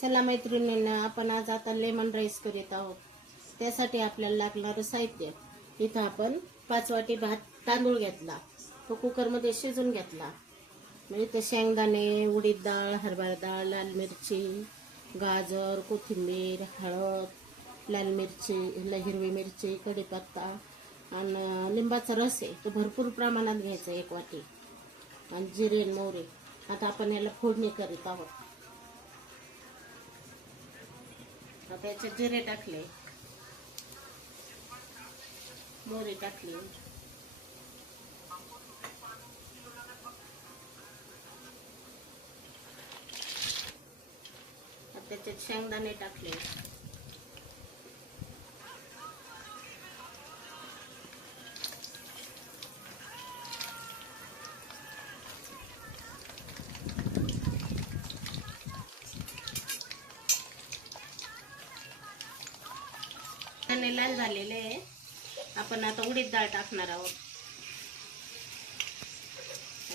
चला मैत्रिणींना, आपण आज आता लेमन राईस करीत आहोत. त्यासाठी आपल्याला लागणारं साहित्य. इथं आपण 5 वाटी भात तांदूळ घेतला, तो कुकरमध्ये शिजून घेतला. म्हणजे ते शेंगदाणे, उडीद डाळ, हरभरा डाळ, लाल मिरची, गाजर, कोथिंबीर, हळद, लाल मिरची, हिरवी मिरची, कढीपत्ता आणि लिंबाचा रस आहे तो भरपूर प्रमाणात घ्यायचा 1 वाटी, आणि जिरे आणि मोहरी. आता आपण याला फोडणी करीत आहोत. आता याच्यात जिरे टाकले, मोहरी टाकली, त्याच्यात शेंगदाणे टाकले, त्याने लाल झालेले आहे. आपण आता उडीद डाळ टाकणार आहोत,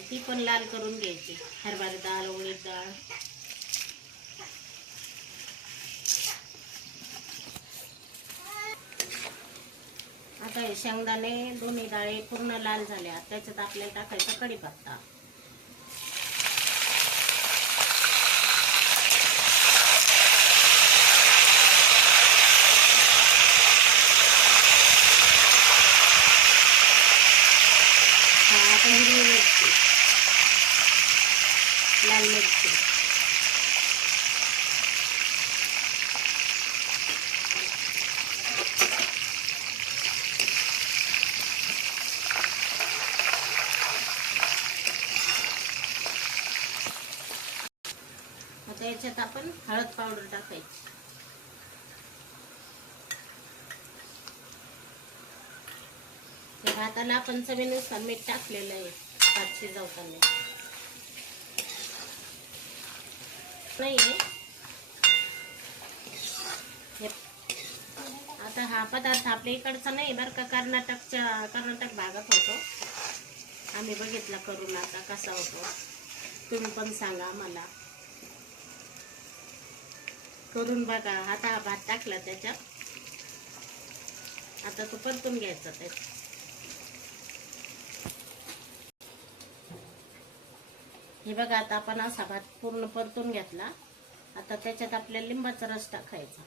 ती पण लाल करून घ्यायची. हरभरा डाळ, उडीद डाळ, आता हे शेंगदाणे दोन्ही डाळी पूर्ण लाल झाल्या. त्याच्यात आपल्याला टाकायचा कढीपत्ता, आता हिरवी मिरची, लाल मिरची, आता याच्यात आपण हळद पावडर टाकायची. भाताला आपण चवीनुसार मीठ टाकलेलं आहे भात शिजवताना. नाहीये आता हा पदार्थ आपल्या इकडचा नाही बरं का, कर्नाटक भागात होतो. आम्ही बघितला करून, आता कसा होतो तुम्ही पण सांगा मला. करून बघा. आता हा भात टाकला त्याच्यात, आता तो परतून घ्यायचा त्याच्यात. हे बघा, आता आपण असा भात पूर्ण परतून घेतला. आता त्याच्यात आपल्याला लिंबाचा रस टाकायचा,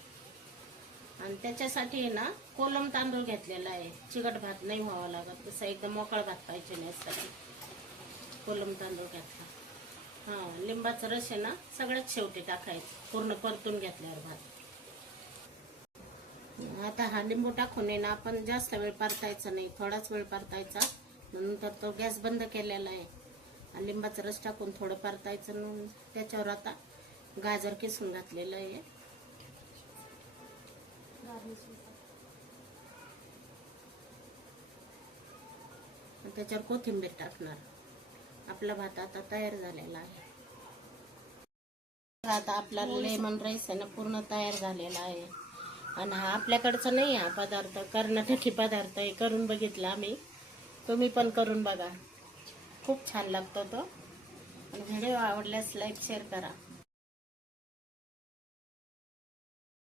आणि त्याच्यासाठी ना कोलम तांदूळ घेतलेला आहे. चिकट भात नाही व्हावा लागत, तसा एकदम मोकळा भात पाहिजे नाही, कोलम तांदूळ घेतला. लिंबाचा रस आहे ना सगळ्यात शेवटी टाकायचं, पूर्ण परतून घेतल्यावर भात. आता हा लिंबू टाकून आहे ना आपण जास्त वेळ परतायचा नाही, थोडाच वेळ परतायचा. नंतर तो गॅस बंद केलेला आहे. लिंबाचा रस टाकून थोडं परतायचं. त्याच्यावर आता गाजर किसून घातलेलं आहे, त्याच्यावर कोथिंबीर टाकणार. आपला भात आता तयार झालेला आहे. आता आपला लेमन राईस आहे ना पूर्ण तयार झालेला आहे. आणि हा आपल्याकडचा नाही, हा पदार्थ कर्नाटकी पदार्थ आहे. करून बघितला आम्ही, तुम्ही पण करून बघा, खूप छान लागतो तो. आणि व्हिडिओ आवडल्यास लाईक शेअर करा.